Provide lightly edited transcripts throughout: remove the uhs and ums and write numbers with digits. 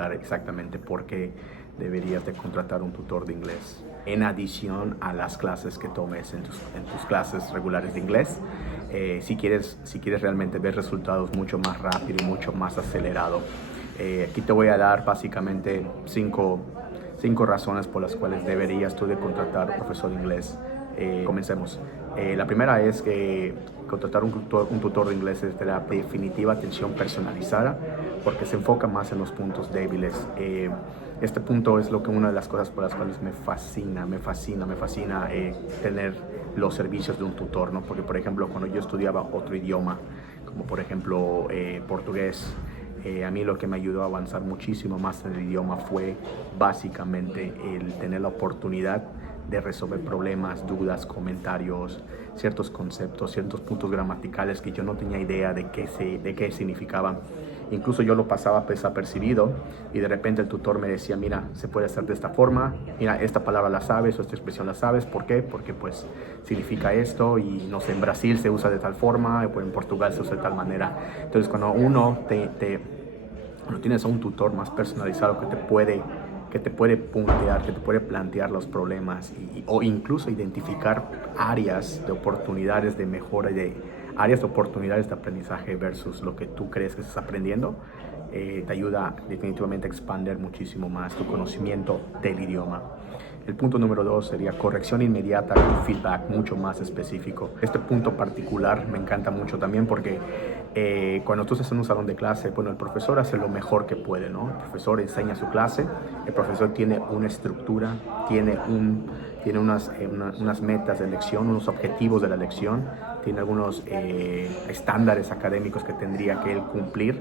comentar exactamente por qué deberías de contratar un tutor de inglés en adición a las clases que tomes en tus clases regulares de inglés. Si quieres realmente ver resultados mucho más rápido y mucho más acelerado. Aquí te voy a dar básicamente cinco razones por las cuales deberías tú de contratar un profesor de inglés. Comencemos. La primera es que contratar un tutor de inglés es de la definitiva atención personalizada, porque se enfoca más en los puntos débiles. Este punto es una de las cosas por las cuales me fascina tener los servicios de un tutor, ¿no? Porque, por ejemplo, cuando yo estudiaba otro idioma, como por ejemplo portugués, a mí lo que me ayudó a avanzar muchísimo más en el idioma fue básicamente el tener la oportunidad de resolver problemas, dudas, comentarios, ciertos conceptos, ciertos puntos gramaticales que yo no tenía idea de qué significaban. Incluso yo lo pasaba desapercibido y de repente el tutor me decía, mira, se puede hacer de esta forma, mira, esta palabra la sabes o esta expresión la sabes, ¿por qué? Porque pues significa esto y no sé, en Brasil se usa de tal forma, o en Portugal se usa de tal manera. Entonces cuando cuando tienes a un tutor más personalizado que te puede puntear, que te puede plantear los problemas o incluso identificar áreas de oportunidades de mejora, áreas de oportunidades de aprendizaje versus lo que tú crees que estás aprendiendo, te ayuda definitivamente a expandir muchísimo más tu conocimiento del idioma. El punto número 2 sería corrección inmediata y feedback mucho más específico. Este punto particular me encanta mucho también porque cuando tú estás en un salón de clase, bueno, el profesor hace lo mejor que puede, ¿no? El profesor enseña su clase, el profesor tiene una estructura, tiene unas metas de lección, unos objetivos de la lección, tiene algunos estándares académicos que tendría que él cumplir,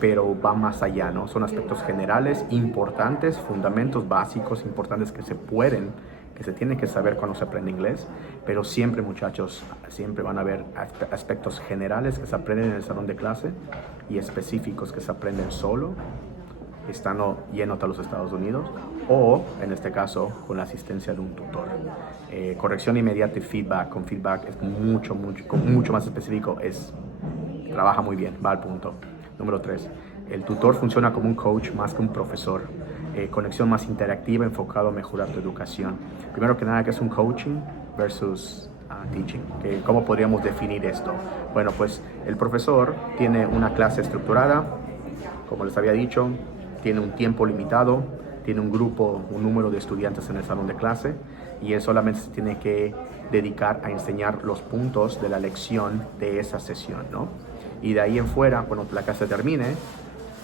pero va más allá, ¿no? Son aspectos generales, importantes, fundamentos básicos, importantes que se tienen que saber cuando se aprende inglés, pero siempre, muchachos, siempre van a haber aspectos generales que se aprenden en el salón de clase y específicos que se aprenden solo, estando yendo a los Estados Unidos o, en este caso, con la asistencia de un tutor. Corrección inmediata y feedback, con feedback es mucho más específico, trabaja muy bien, va al punto. Número 3, el tutor funciona como un coach más que un profesor. Conexión más interactiva enfocado a mejorar tu educación. Primero que nada, ¿qué es un coaching versus teaching? ¿Cómo podríamos definir esto? Bueno, pues el profesor tiene una clase estructurada, como les había dicho, tiene un tiempo limitado, tiene un número de estudiantes en el salón de clase y él solamente se tiene que dedicar a enseñar los puntos de la lección de esa sesión, ¿no? Y de ahí en fuera, cuando la clase termine,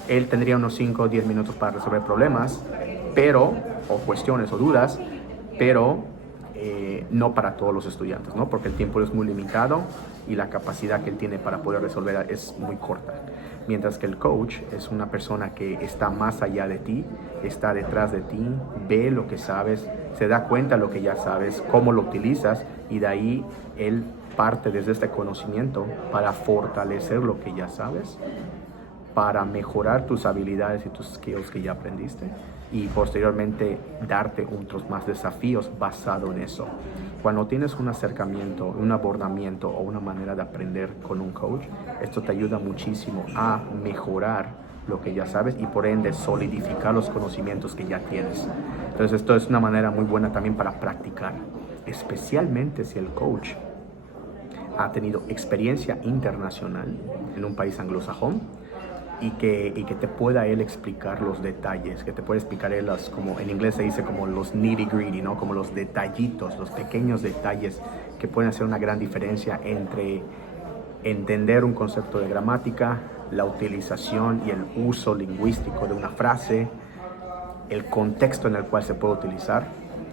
él tendría unos 5 o 10 minutos para resolver problemas, o cuestiones o dudas, pero no para todos los estudiantes, ¿no? Porque el tiempo es muy limitado y la capacidad que él tiene para poder resolver es muy corta. Mientras que el coach es una persona que está más allá de ti, está detrás de ti, ve lo que sabes, se da cuenta de lo que ya sabes, cómo lo utilizas y de ahí él parte desde este conocimiento para fortalecer lo que ya sabes, para mejorar tus habilidades y tus skills que ya aprendiste y posteriormente darte otros más desafíos basado en eso. Cuando tienes un acercamiento, un abordamiento o una manera de aprender con un coach, esto te ayuda muchísimo a mejorar lo que ya sabes y por ende solidificar los conocimientos que ya tienes. Entonces esto es una manera muy buena también para practicar, especialmente si el coach ha tenido experiencia internacional en un país anglosajón y que te pueda él explicar los detalles, que te pueda explicar él como en inglés se dice como los nitty gritty, ¿no? Como los detallitos, los pequeños detalles que pueden hacer una gran diferencia entre entender un concepto de gramática, la utilización y el uso lingüístico de una frase, el contexto en el cual se puede utilizar.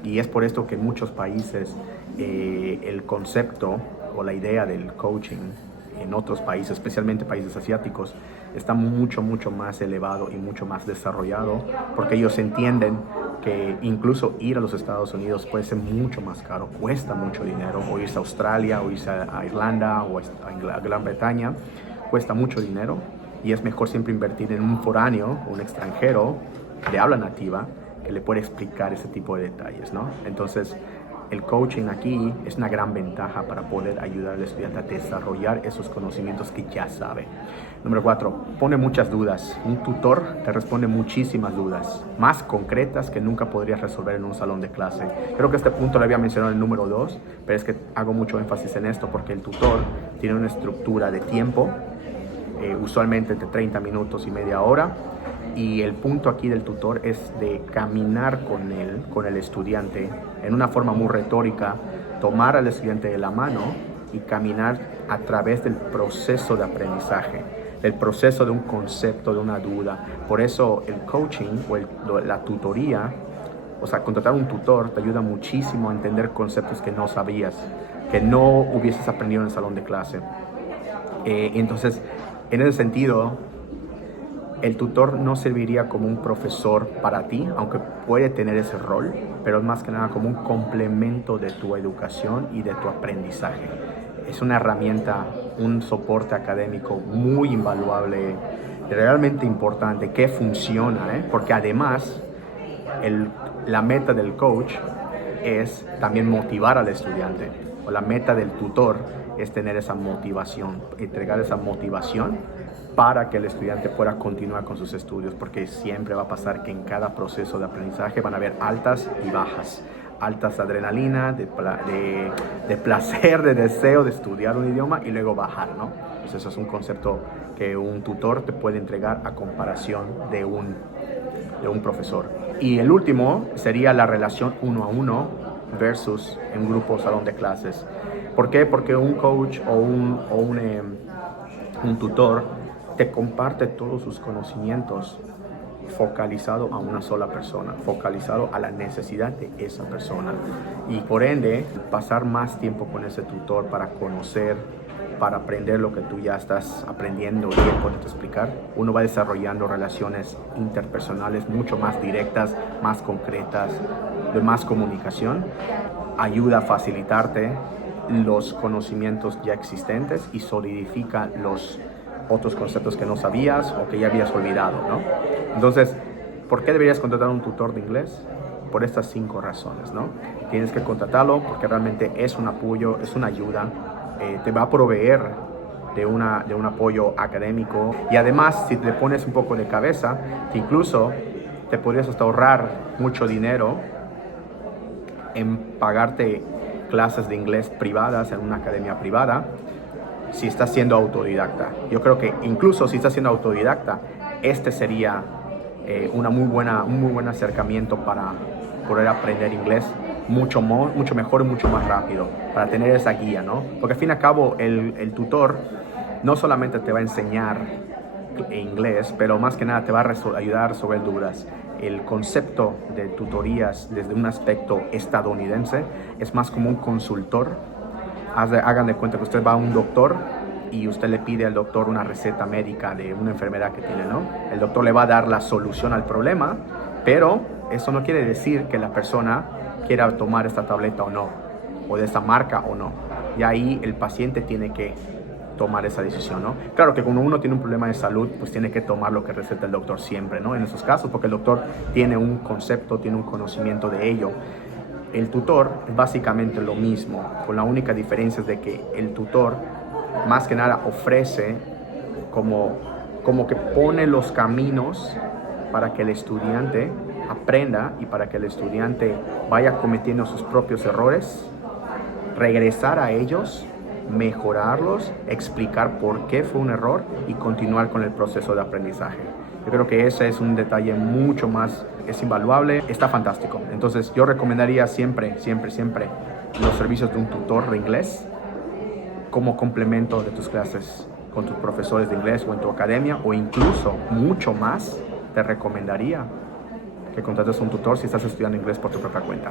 Y es por esto que en muchos países el concepto o la idea del coaching en otros países, especialmente países asiáticos, está mucho más elevado y mucho más desarrollado, porque ellos entienden que incluso ir a los Estados Unidos puede ser mucho más caro, cuesta mucho dinero, o irse a Australia, o irse a Irlanda, o a Gran Bretaña, cuesta mucho dinero, y es mejor siempre invertir en un foráneo, un extranjero de habla nativa, que le puede explicar ese tipo de detalles, ¿no? Entonces, el coaching aquí es una gran ventaja para poder ayudar al estudiante a desarrollar esos conocimientos que ya sabe. Número 4, pone muchas dudas. Un tutor te responde muchísimas dudas, más concretas que nunca podrías resolver en un salón de clase. Creo que este punto lo había mencionado en el número 2, pero es que hago mucho énfasis en esto porque el tutor tiene una estructura de tiempo, usualmente entre 30 minutos y media hora, y el punto aquí del tutor es de caminar con el estudiante en una forma muy retórica, tomar al estudiante de la mano y caminar a través del proceso de aprendizaje, el proceso de un concepto, de una duda. Por eso el coaching o la tutoría, o sea, contratar un tutor te ayuda muchísimo a entender conceptos que no sabías, que no hubieses aprendido en el salón de clase. Entonces, en ese sentido, el tutor no serviría como un profesor para ti, aunque puede tener ese rol, pero es más que nada como un complemento de tu educación y de tu aprendizaje. Es una herramienta, un soporte académico muy invaluable, realmente importante, que funciona, porque además la meta del coach es también motivar al estudiante, o la meta del tutor es tener esa motivación, entregar esa motivación para que el estudiante pueda continuar con sus estudios, porque siempre va a pasar que en cada proceso de aprendizaje van a haber altas y bajas, altas de adrenalina, de placer, de deseo de estudiar un idioma y luego bajar, ¿no? Entonces eso es un concepto que un tutor te puede entregar a comparación de un profesor. Y el último sería la relación 1 a 1 versus en grupo salón de clases. ¿Por qué? Porque un coach o un tutor te comparte todos sus conocimientos focalizado a una sola persona, focalizado a la necesidad de esa persona. Y por ende, pasar más tiempo con ese tutor para conocer, para aprender lo que tú ya estás aprendiendo y él puede explicar, uno va desarrollando relaciones interpersonales mucho más directas, más concretas, de más comunicación. Ayuda a facilitarte los conocimientos ya existentes y solidifica los otros conceptos que no sabías o que ya habías olvidado, ¿no? Entonces, ¿por qué deberías contratar a un tutor de inglés? Por estas 5 razones, ¿no? Tienes que contratarlo porque realmente es un apoyo, es una ayuda, te va a proveer de un apoyo académico y además, si te pones un poco de cabeza, que incluso te podrías hasta ahorrar mucho dinero en pagarte clases de inglés privadas en una academia privada, si estás siendo autodidacta. Yo creo que incluso si estás siendo autodidacta, este sería un muy buen acercamiento para poder aprender inglés mucho mejor y mucho más rápido, para tener esa guía, ¿no? Porque al fin y al cabo el tutor no solamente te va a enseñar inglés, pero más que nada te va a ayudar a resolver dudas. El concepto de tutorías desde un aspecto estadounidense es más como un consultor. Hagan de cuenta que usted va a un doctor y usted le pide al doctor una receta médica de una enfermedad que tiene, ¿no? El doctor le va a dar la solución al problema, pero eso no quiere decir que la persona quiera tomar esta tableta o no, o de esta marca o no. Y ahí el paciente tiene que tomar esa decisión, ¿no? Claro que cuando uno tiene un problema de salud, pues tiene que tomar lo que receta el doctor siempre, ¿no? En esos casos, porque el doctor tiene un concepto, tiene un conocimiento de ello. El tutor es básicamente lo mismo, con la única diferencia es de que el tutor más que nada ofrece como que pone los caminos para que el estudiante aprenda y para que el estudiante vaya cometiendo sus propios errores, regresar a ellos, mejorarlos, explicar por qué fue un error y continuar con el proceso de aprendizaje. Yo creo que ese es un detalle mucho más, es invaluable, está fantástico. Entonces yo recomendaría siempre los servicios de un tutor de inglés como complemento de tus clases con tus profesores de inglés o en tu academia, o incluso mucho más te recomendaría que contrates un tutor si estás estudiando inglés por tu propia cuenta.